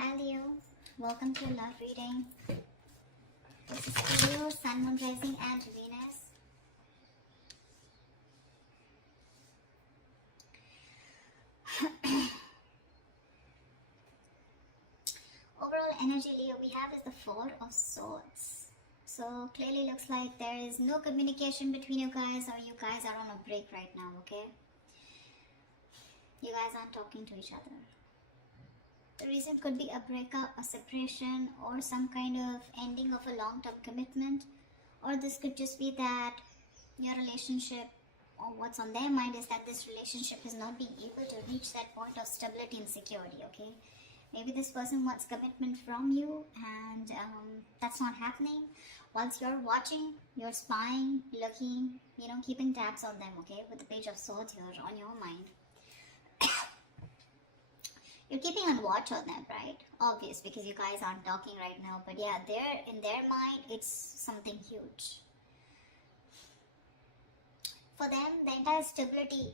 Hi Leo, welcome to love reading. This is Leo, Sun, Moon, Rising, and Venus. Overall energy, Leo, we have is the Four of Swords. So clearly looks like there is no communication between you guys, or you guys are on a break right now, okay? You guys aren't talking to each other. The reason could be a breakup, a separation, or some kind of ending of a long-term commitment. Or this could just be that your relationship, or what's on their mind is that this relationship is not being able to reach that point of stability and security, okay? Maybe this person wants commitment from you and that's not happening. Once you're watching, you're spying, looking, keeping tabs on them, okay? With the Page of Swords here on your mind. You're keeping on watch on them, right? Obvious, because you guys aren't talking right now. But yeah, in their mind, it's something huge. For them, the entire stability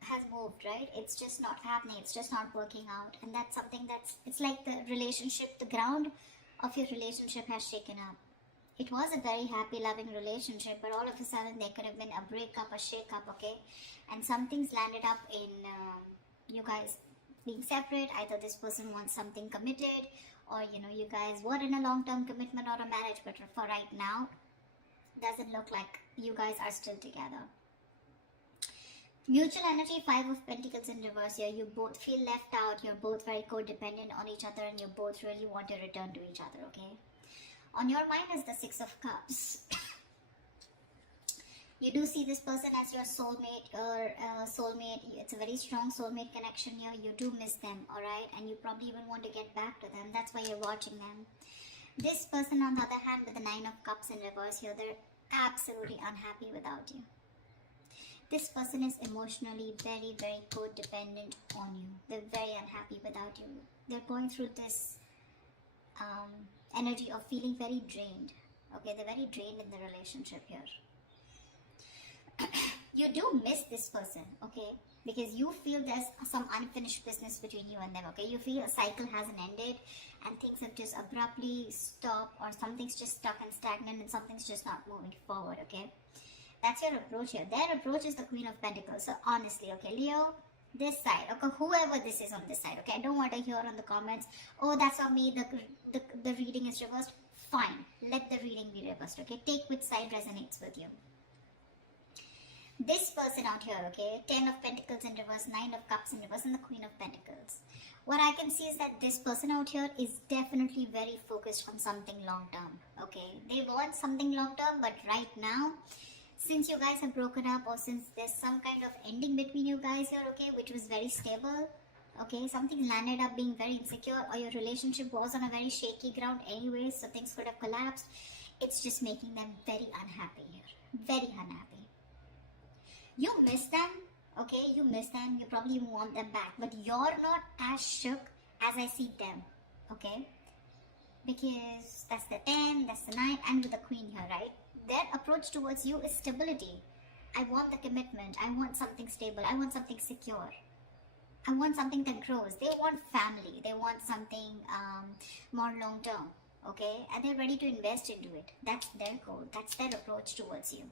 has moved, right? It's just not happening. It's just not working out. And that's something it's like the relationship, the ground of your relationship has shaken up. It was a very happy, loving relationship, but all of a sudden there could have been a breakup, a shake-up, okay? And some things landed up in you guys being separate. Either this person wants something committed, or you guys were in a long-term commitment or a marriage, but for right now doesn't look like you guys are still together. Mutual energy, Five of Pentacles in reverse here. You both feel left out, you're both very codependent on each other, and you both really want to return to each other, okay? On your mind is the Six of Cups. You do see this person as your soulmate or soulmate. It's a very strong soulmate connection here. You do miss them, alright? And you probably even want to get back to them. That's why you're watching them. This person, on the other hand, with the Nine of Cups in reverse here, they're absolutely unhappy without you. This person is emotionally very, very codependent on you. They're very unhappy without you. They're going through this energy of feeling very drained. Okay, they're very drained in the relationship here. You do miss this person, okay, because you feel there's some unfinished business between you and them, okay? You feel a cycle hasn't ended and things have just abruptly stopped, or something's just stuck and stagnant and something's just not moving forward, okay? That's your approach here. Their approach is the Queen of Pentacles. So honestly, okay, Leo, this side, okay, whoever this is on this side, okay, I don't want to hear on the comments, oh, that's not me, the reading is reversed. Fine, let the reading be reversed, okay? Take which side resonates with you. This person out here, okay, 10 of Pentacles in reverse, 9 of Cups in reverse, and the Queen of Pentacles. What I can see is that this person out here is definitely very focused on something long term, okay? They want something long term, but right now, since you guys have broken up, or since there's some kind of ending between you guys here, okay, which was very stable, okay, something landed up being very insecure, or your relationship was on a very shaky ground anyways, so things could have collapsed. It's just making them very unhappy here, very unhappy. You miss them, okay, you miss them, you probably want them back, but you're not as shook as I see them, okay, because that's the 10, that's the 9, and with the Queen here, right? Their approach towards you is stability. I want the commitment, I want something stable, I want something secure, I want something that grows. They want family, they want something more long term, okay, and they're ready to invest into it. That's their goal, that's their approach towards you,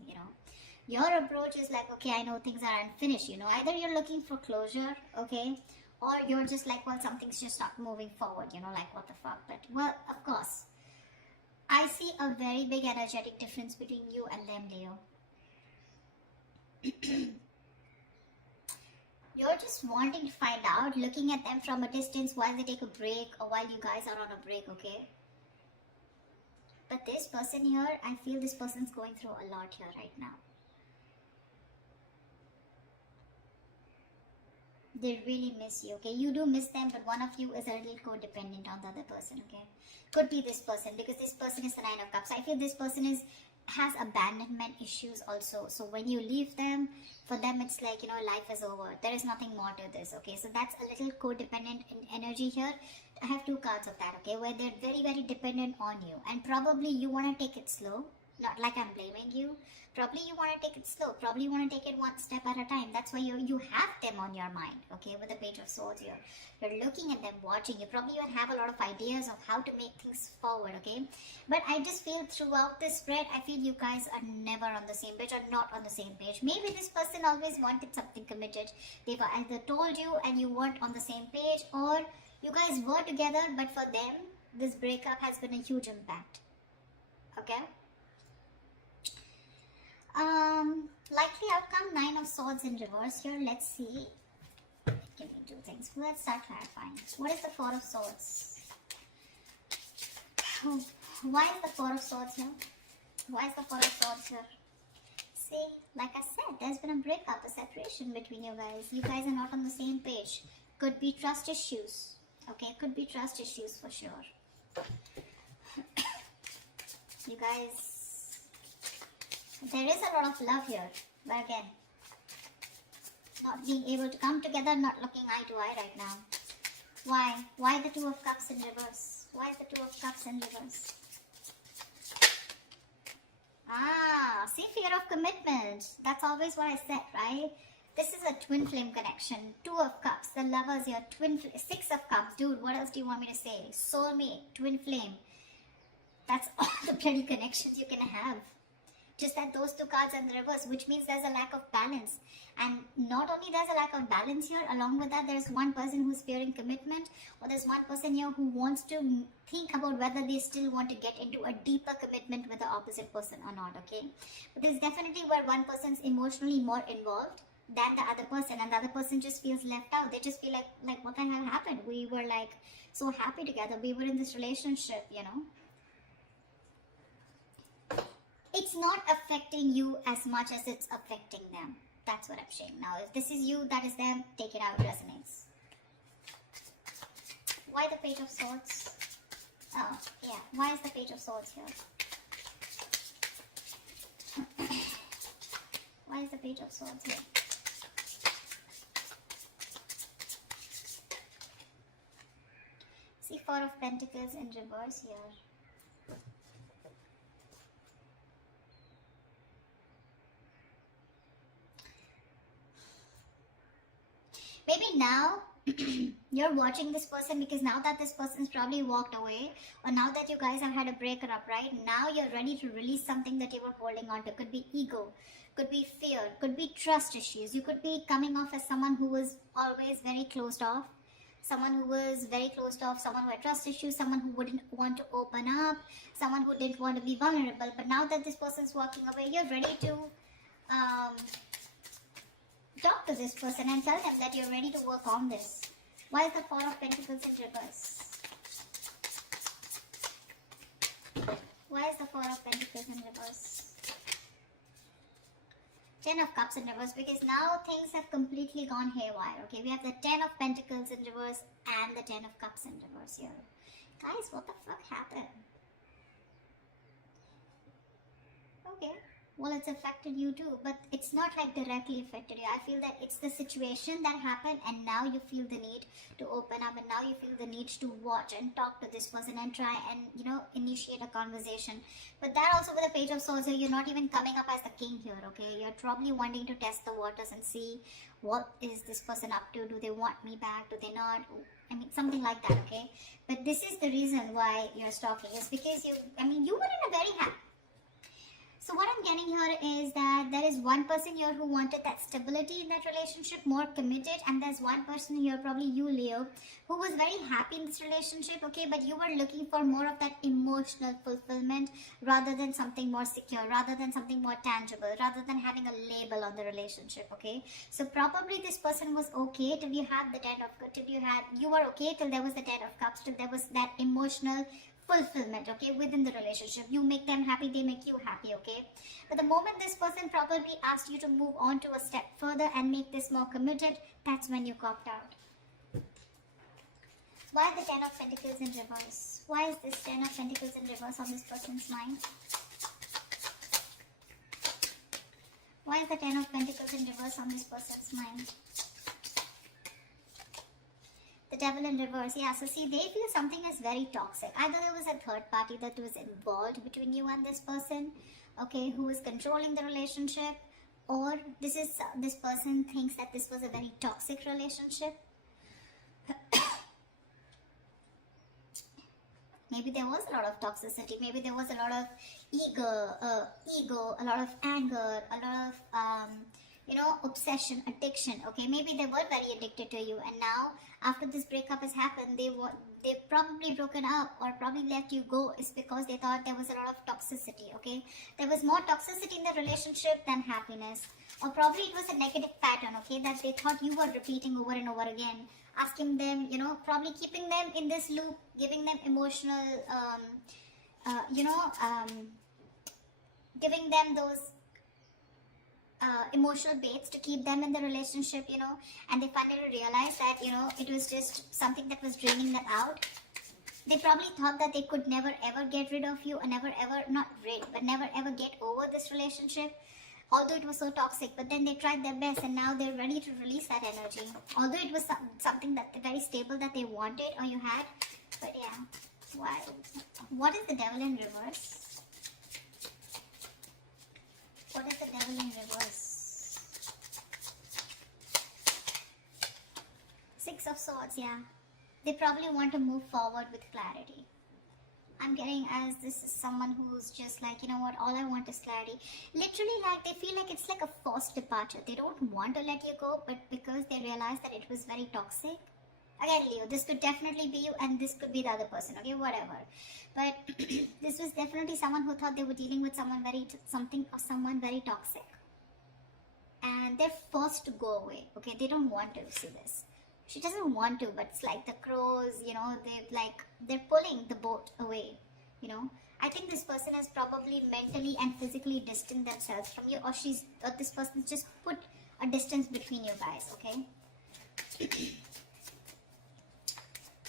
Your approach is like, okay, I know things are unfinished, either you're looking for closure, okay, or you're just like, well, something's just not moving forward, like, what the fuck. But, well, of course, I see a very big energetic difference between you and them, Leo. You're just wanting to find out, looking at them from a distance while they take a break, or while you guys are on a break, okay? But this person here, I feel this person's going through a lot here right now. They really miss you, okay? You do miss them, but one of you is a little codependent on the other person, okay? Could be this person, because this person is the Nine of Cups. I feel this person has abandonment issues also. So when you leave them, for them it's like, life is over. There is nothing more to this, okay? So that's a little codependent energy here. I have two cards of that, okay? Where they're very, very dependent on you. And probably you want to take it slow, Not like I'm blaming you. Probably you want to take it slow. Probably you want to take it one step at a time. That's why you have them on your mind, okay, with the Page of Swords here. You're looking at them, watching. You probably even have a lot of ideas of how to make things forward, okay? But I just feel throughout this spread, I feel you guys are never on the same page or not on the same page. Maybe this person always wanted something committed. They've either told you and you weren't on the same page, or you guys were together, but for them, this breakup has been a huge impact, okay? Likely outcome, Nine of Swords in reverse here. Let's see. Give me two things. Let's start clarifying. What is the Four of Swords? Why is the Four of Swords here? Why is the Four of Swords here? See, like I said, there's been a breakup, a separation between you guys. You guys are not on the same page. Could be trust issues. Okay, could be trust issues for sure. You guys, there is a lot of love here, but again, not being able to come together, not looking eye to eye right now. Why? Why the Two of Cups in reverse? Why is the Two of Cups in reverse? See, fear of commitment. That's always what I said, right? This is a twin flame connection. Two of Cups, the lovers here, Six of Cups. Dude, what else do you want me to say? Soulmate, twin flame. That's all the bloody connections you can have. Just that those two cards are in the reverse, which means there's a lack of balance. And not only there's a lack of balance here, along with that, there's one person who's fearing commitment, or there's one person here who wants to think about whether they still want to get into a deeper commitment with the opposite person or not, okay? But there's definitely where one person's emotionally more involved than the other person, and the other person just feels left out. They just feel like what the hell happened? We were like so happy together. We were in this relationship, you know? It's not affecting you as much as it's affecting them. That's what I'm saying. Now, if this is you, that is them, take it out, it resonates. Why the Page of Swords? Oh, yeah. Why is the Page of Swords here? Why is the Page of Swords here? See, Four of Pentacles in reverse here. Maybe now you're watching this person because now that this person's probably walked away, or now that you guys have had a breakup, right? Now you're ready to release something that you were holding on to. Could be ego, could be fear, could be trust issues. You could be coming off as someone who was always very closed off, someone who was very closed off, someone who had trust issues, someone who wouldn't want to open up, someone who didn't want to be vulnerable. But now that this person's walking away, you're ready to talk to this person and tell them that you're ready to work on this. Why is the Four of Pentacles in reverse? Why is the Four of Pentacles in reverse? Ten of Cups in reverse, because now things have completely gone haywire. Okay, we have the Ten of Pentacles in reverse and the Ten of Cups in reverse here. Guys, what the fuck happened? Okay. Well, it's affected you too, but it's not like directly affected you. I feel that it's the situation that happened, and now you feel the need to open up, and now you feel the need to watch and talk to this person and try and, you know, initiate a conversation. But that also with the Page of Swords here, you're not even coming up as the king here, okay? You're probably wanting to test the waters and see what is this person up to. Do they want me back? Do they not? I mean, something like that, okay? But this is the reason why you're stalking, is because you were in a very happy. So what I'm getting here is that there is one person here who wanted that stability in that relationship, more committed, and there's one person here, probably you, Leo, who was very happy in this relationship, okay, but you were looking for more of that emotional fulfillment rather than something more secure, rather than something more tangible, rather than having a label on the relationship, okay? So probably this person was okay till you had the you were okay till there was the Ten of Cups, till there was that emotional fulfillment, okay, within the relationship. You make them happy, they make you happy, okay? But the moment this person probably asked you to move on to a step further and make this more committed, that's when you copped out. Why the Ten of Pentacles in reverse? Why is this Ten of Pentacles in reverse on this person's mind? Why is the Ten of Pentacles in reverse on this person's mind? The Devil in reverse. Yeah, so see, they feel something is very toxic. Either there was a third party that was involved between you and this person, okay, who is controlling the relationship, or this person thinks that this was a very toxic relationship. Maybe there was a lot of toxicity. Maybe there was a lot of ego, a lot of anger, a lot of obsession, addiction. Okay, maybe they were very addicted to you, and now after this breakup has happened, they've probably broken up or probably let you go. Is because they thought there was a lot of toxicity. Okay, there was more toxicity in the relationship than happiness, or probably it was a negative pattern. Okay, that they thought you were repeating over and over again, asking them, probably keeping them in this loop, giving them emotional, giving them those emotional baits to keep them in the relationship, and they finally realized that, it was just something that was draining them out. They probably thought that they could never ever get rid of you, and never ever, not rid, but never ever get over this relationship, although it was so toxic. But then they tried their best, and now they're ready to release that energy, although it was something that very stable that they wanted or you had. But yeah, why? What is the Devil in reverse? What is the Devil in reverse? Six of Swords. Yeah, they probably want to move forward with clarity. I'm getting as this is someone who's just like, you know what, all I want is clarity. Literally, like, they feel like it's like a forced departure. They don't want to let you go, but because they realize that it was very toxic. Again, Leo, this could definitely be you, and this could be the other person, okay, whatever. But this was definitely someone who thought they were dealing with someone very toxic. And they're forced to go away, okay? They don't want to see this. She doesn't want to, but it's like the crows, they're pulling the boat away, I think this person has probably mentally and physically distanced themselves from you, or this person just put a distance between you guys, okay?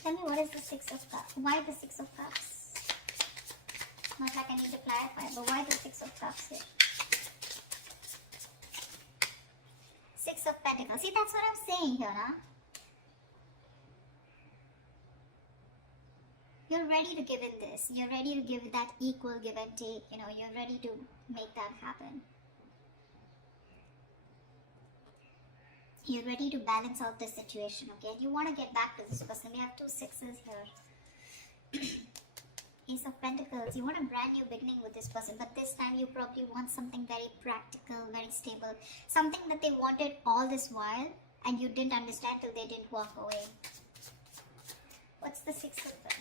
Tell me, what is the Six of Cups? Why the Six of Cups? Not like I need to clarify, but why the Six of Cups here? Six of Pentacles. See, that's what I'm saying here, huh? You're ready to give in this. You're ready to give that equal give and take. You're ready to make that happen. You're ready to balance out the situation, okay? You want to get back to this person. We have two sixes here. Ace of Pentacles. You want a brand new beginning with this person, but this time you probably want something very practical, very stable. Something that they wanted all this while, and you didn't understand till they didn't walk away. What's the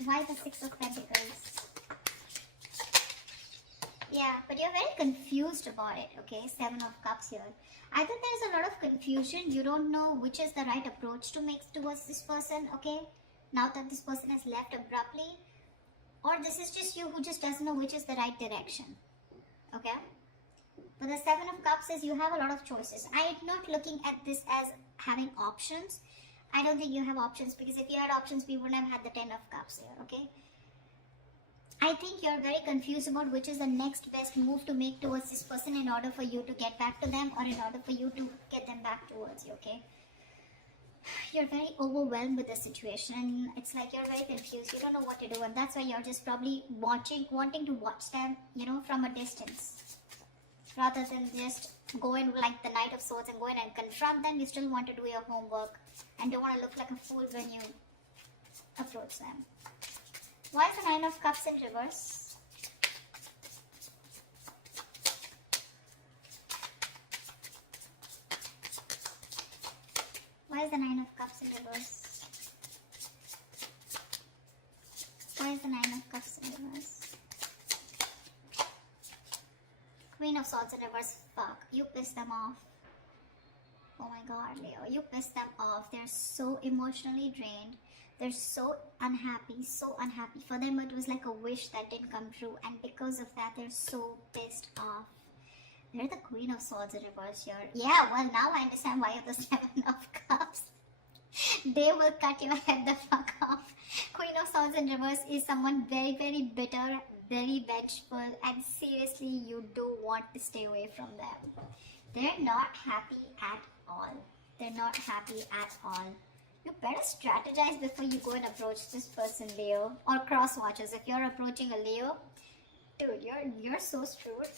why the Six of Pentacles? Yeah, but you're very confused about it, okay? Seven of Cups here. I think there's a lot of confusion. You don't know which is the right approach to make towards this person, okay? Now that this person has left abruptly. Or this is just you who just doesn't know which is the right direction, okay? But the Seven of Cups is you have a lot of choices. I'm not looking at this as having options. I don't think you have options, because if you had options, we wouldn't have had the Ten of Cups here, okay? I think you're very confused about which is the next best move to make towards this person in order for you to get back to them, or in order for you to get them back towards you, okay? You're very overwhelmed with the situation, and it's like you're very confused. You don't know what to do, and that's why you're just probably wanting to watch them, from a distance. Rather than just go in like the Knight of Swords and go in and confront them, you still want to do your homework and don't want to look like a fool when you approach them. Why is the Nine of Cups in reverse? Why is the Nine of Cups in reverse? Why is the Nine of Cups in reverse? Queen of Swords in reverse. Fuck, you pissed them off. Oh my god, Leo, you pissed them off. They're so emotionally drained. They're so unhappy, so unhappy. For them, it was like a wish that didn't come true, and because of that, they're so pissed off. They're the Queen of Swords in reverse here. Yeah, well, now I understand why you're the Seven of Cups. They will cut your head the fuck off. Queen of Swords in reverse is someone very, very bitter, very vengeful, and seriously, you do want to stay away from them. They're not happy at all. They're not happy at all. You better strategize before you go and approach this person, Leo. Or cross watchers. If you're approaching a Leo, dude, you're so screwed.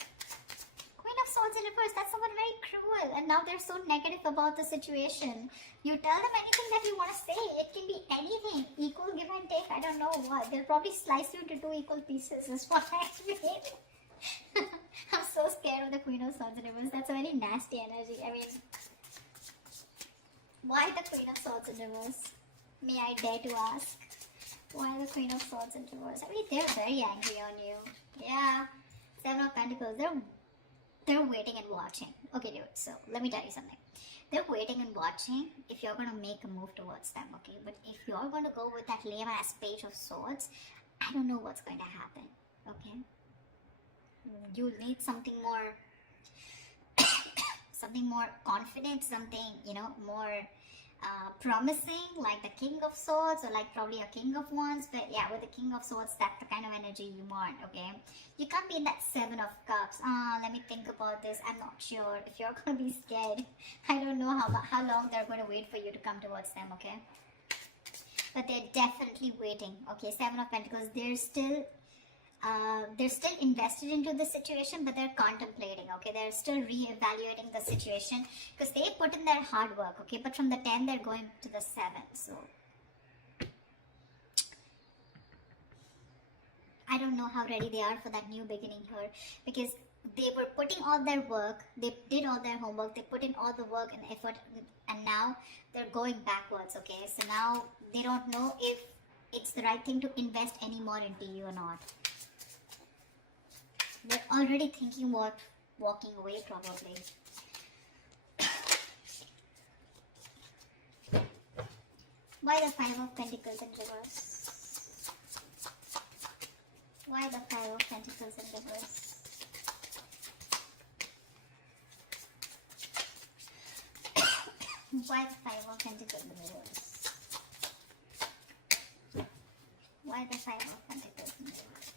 Queen of Swords in reverse, that's someone very cruel, and now they're so negative about the situation. You tell them anything that you want to say. It can be anything. Equal give and take. I don't know what. They'll probably slice you into two equal pieces, is what I mean. I'm so scared of the Queen of Swords in reverse. That's a very nasty energy. I mean, why the Queen of Swords in reverse? May I dare to ask? Why the Queen of Swords in reverse? I mean, they're very angry on you. Yeah. Seven of Pentacles. They're waiting and watching. Okay, dude. So let me tell you something. They're waiting and watching if you're gonna make a move towards them. Okay, but if you're gonna go with that lame ass Page of Swords, I don't know what's going to happen. Okay. You'll need something more something more confident, something, you know, more promising, like the King of Swords, or like probably a King of Wands. But yeah, with the King of Swords, that's the kind of energy you want. Okay, you can't be in that Seven of Cups. Let me think about this. I'm not sure. If you're gonna be scared, I don't know how long they're going to wait for you to come towards them. Okay, but they're definitely waiting. Okay, Seven of Pentacles, they're still invested into the situation, but they're contemplating. Okay, they're still re-evaluating the situation because they put in their hard work. Okay, but from the 10 they're going to the 7. So I don't know how ready they are for that new beginning here, because they were putting all their work, they did all their homework, they put in all the work and effort, and now they're going backwards. Okay, so now they don't know if it's the right thing to invest any more into you or not. They're already thinking about walking away, probably. Why the Five of Pentacles in reverse? Why the Five of Pentacles in reverse? Why the Five of Pentacles in reverse? Why the Five of Pentacles in reverse?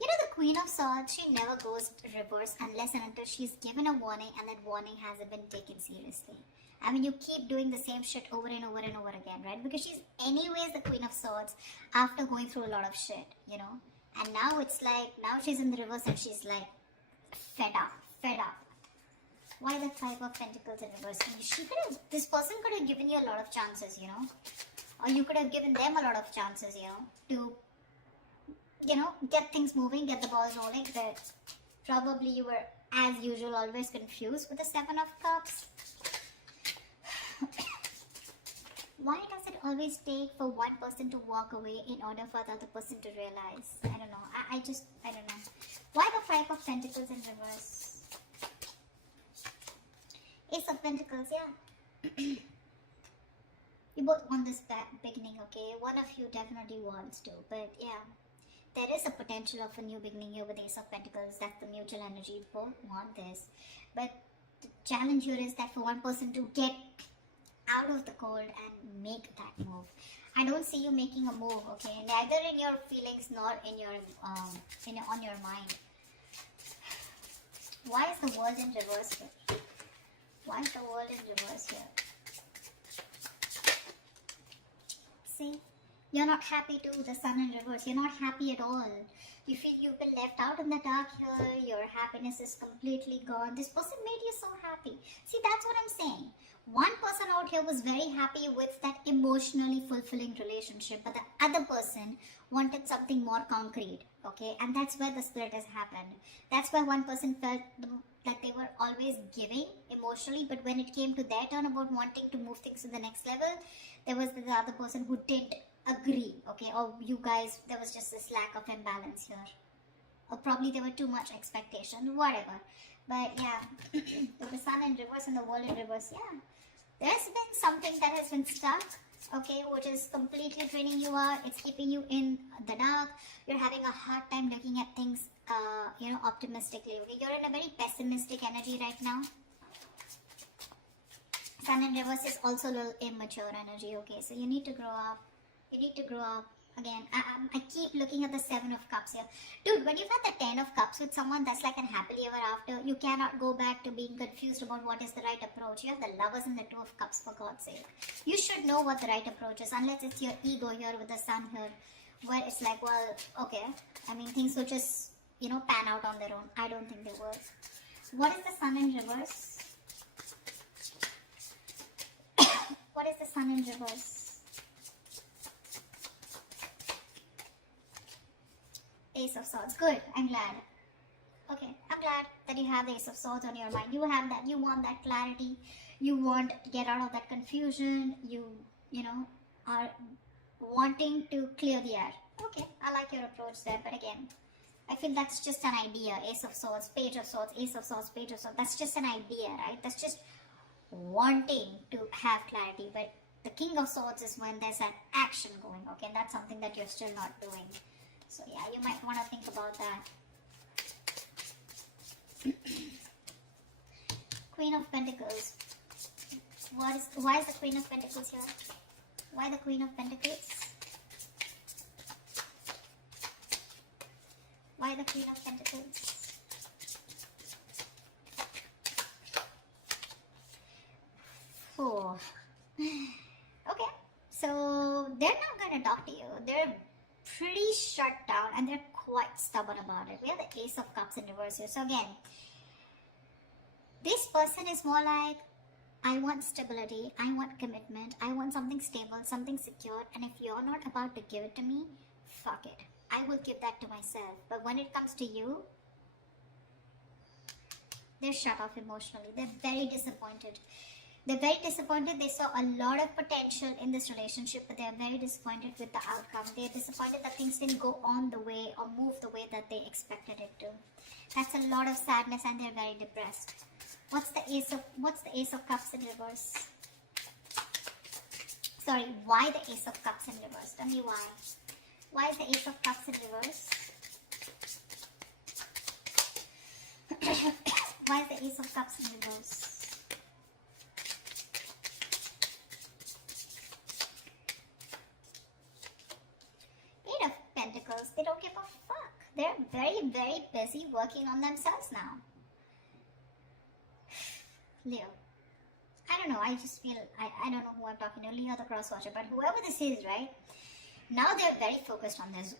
You know, the Queen of Swords, she never goes reverse unless and until she's given a warning and that warning hasn't been taken seriously. I mean, you keep doing the same shit over and over and over again, right? Because she's anyways the Queen of Swords after going through a lot of shit, you know? And now it's like, now she's in the reverse and she's like, fed up. Why the Five of Pentacles in reverse? This person could have given you a lot of chances, you know? Or you could have given them a lot of chances, you know, to, you know, get things moving, get the balls rolling. But probably you were, as usual, always confused with the Seven of Cups. Why does it always take for one person to walk away in order for the other person to realize? I don't know. I don't know. Why the Five of Pentacles in reverse? Ace of Pentacles, yeah. You both want this beginning, okay? One of you definitely wants to, but yeah. There is a potential of a new beginning here with Ace of Pentacles. That's the mutual energy. Both want this. But the challenge here is that for one person to get out of the cold and make that move. I don't see you making a move, okay? Neither in your feelings nor in your on your mind. Why is the world in reverse here? Why is the world in reverse here? See? You're not happy too, the Sun in reverse. You're not happy at all. You feel you've been left out in the dark here. Your happiness is completely gone. This person made you so happy. See, that's what I'm saying. One person out here was very happy with that emotionally fulfilling relationship, but the other person wanted something more concrete, okay? And that's where the split has happened. That's why one person felt that they were always giving emotionally, but when it came to their turn about wanting to move things to the next level, there was the other person who didn't agree, okay? Or you guys, there was just this lack of imbalance here. Or probably there were too much expectation, whatever. But yeah, the Sun in reverse and the world in reverse, yeah. There's been something that has been stuck, okay, which is completely draining you out. It's keeping you in the dark. You're having a hard time looking at things, you know, optimistically, okay? You're in a very pessimistic energy right now. Sun in reverse is also a little immature energy, okay? So you need to grow up. You need to grow up, Again, I keep looking at the 7 of Cups here. Dude, when you've had the 10 of Cups with someone that's like an happily ever after, you cannot go back to being confused about what is the right approach. You have the Lovers and the 2 of Cups, for God's sake. You should know what the right approach is, unless it's your ego here with the Sun here, where it's like, well, okay, I mean, things will just, pan out on their own. I don't think they will. What is the Sun in reverse? What is the Sun in reverse? Ace of Swords. Good. I'm glad. Okay. I'm glad that you have the Ace of Swords on your mind. You have that. You want that clarity. You want to get out of that confusion. You are wanting to clear the air. Okay. I like your approach there. But again, I feel that's just an idea. Ace of Swords, Page of Swords, Ace of Swords, Page of Swords. That's just an idea, right? That's just wanting to have clarity. But the King of Swords is when there's an action going. Okay. And that's something that you're still not doing. So yeah, you might want to think about that. Queen of Pentacles. Why is the Queen of Pentacles here? Why the Queen of Pentacles? Why the Queen of Pentacles? Oh. Okay, so they're not going to talk to you. They're pretty shut down and they're quite stubborn about it. We have the Ace of Cups in reverse here. So again, this person is more like, I want stability, I want commitment, I want something stable, something secure, and if you're not about to give it to me, fuck it. I will give that to myself. But when it comes to you, they're shut off emotionally. They're very disappointed. They're very disappointed. They saw a lot of potential in this relationship, but they're very disappointed with the outcome. They're disappointed that things didn't go on the way or move the way that they expected it to. That's a lot of sadness and they're very depressed. What's the Ace of Cups in reverse? Sorry, why the Ace of Cups in reverse? Tell me why. Why is the Ace of Cups in reverse? Why is the Ace of Cups in reverse? Pentacles, they don't give a fuck. They're very, very busy working on themselves now. Leo. I don't know, I just feel, I don't know who I'm talking to, Leo the cross watcher, but whoever this is, right? Now they're very focused on this,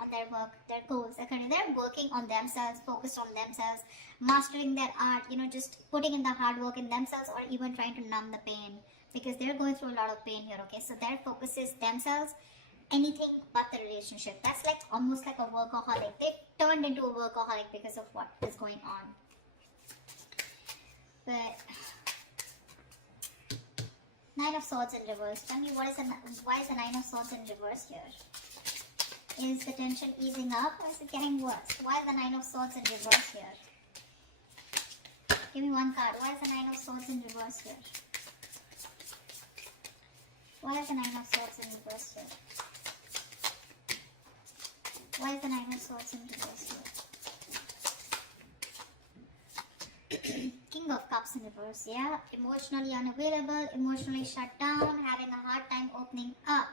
on their work, their goals, their career. They're working on themselves, focused on themselves, mastering their art, just putting in the hard work in themselves or even trying to numb the pain because they're going through a lot of pain here, okay? So their focus is themselves, anything but the relationship. That's like almost like a workaholic. They turned into a workaholic because of what is going on. But Nine of Swords in reverse. Tell me why is the Nine of Swords in reverse here? Is the tension easing up or is it getting worse? Why is the Nine of Swords in reverse here? Give me one card. Why is the Nine of Swords in reverse here? Why is the Nine of Swords in reverse here? Why is the Nine of Swords in reverse here? King of Cups in reverse, yeah. Emotionally unavailable, emotionally shut down, having a hard time opening up.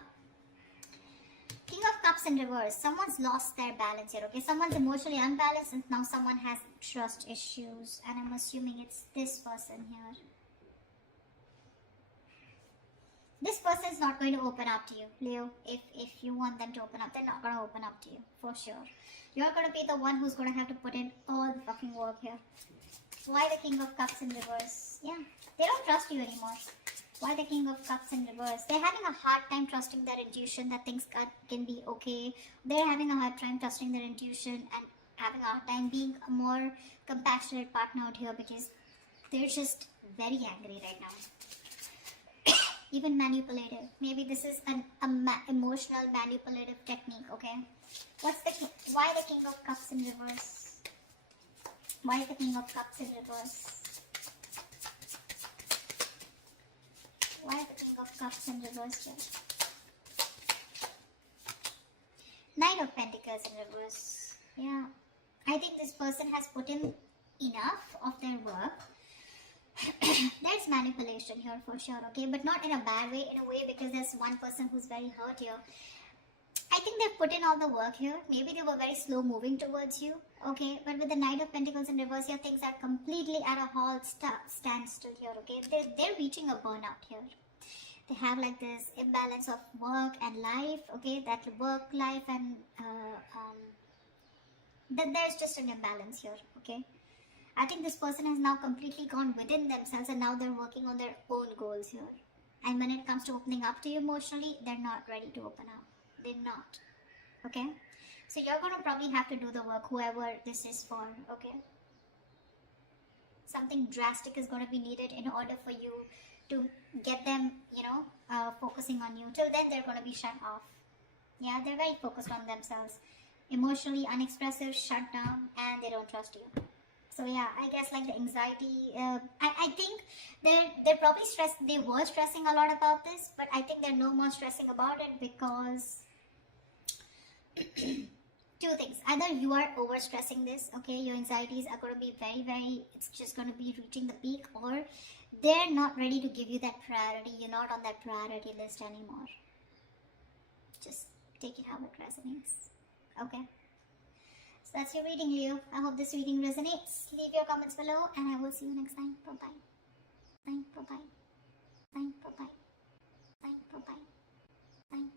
King of Cups in reverse. Someone's lost their balance here, okay? Someone's emotionally unbalanced and now someone has trust issues. And I'm assuming it's this person here. This person is not going to open up to you, Leo. If you want them to open up, they're not going to open up to you, for sure. You're going to be the one who's going to have to put in all the fucking work here. Why the King of Cups in reverse? Yeah, they don't trust you anymore. Why the King of Cups in reverse? They're having a hard time trusting their intuition that things can be okay. They're having a hard time trusting their intuition and having a hard time being a more compassionate partner out here because they're just very angry right now. Even manipulative. Maybe this is an emotional manipulative technique, okay? Why the King of Cups in reverse? Why is the King of Cups in reverse? Why is the King of Cups in reverse here? Nine of Pentacles in reverse. Yeah. I think this person has put in enough of their work. There's manipulation here for sure, okay? But not in a bad way, in a way because there's one person who's very hurt here. I think they've put in all the work here. Maybe they were very slow moving towards you. Okay, but with the Knight of Pentacles in reverse here, things are completely at a halt, standstill here. Okay, they're reaching a burnout here. They have like this imbalance of work and life. Okay, that work life and that there's just an imbalance here. Okay, I think this person has now completely gone within themselves and now they're working on their own goals here. And when it comes to opening up to you emotionally, they're not ready to open up. They're not. Okay? So you're going to probably have to do the work, whoever this is for. Okay? Something drastic is going to be needed in order for you to get them, focusing on you. Till then, they're going to be shut off. Yeah, they're very focused on themselves. Emotionally unexpressive, shut down, and they don't trust you. So yeah, I guess like the anxiety, I think they're probably stressed. They were stressing a lot about this, but I think they're no more stressing about it because two things. Either you are over stressing this, okay, your anxieties are going to be very, it's just going to be reaching the peak, or they're not ready to give you that priority. You're not on that priority list anymore. Just take it how it resonates. Okay. So that's your reading, Leo. I hope this reading resonates. Leave your comments below and I will see you next time. Bye-bye. Bye-bye. Bye-bye. Bye-bye. Bye-bye. Bye-bye.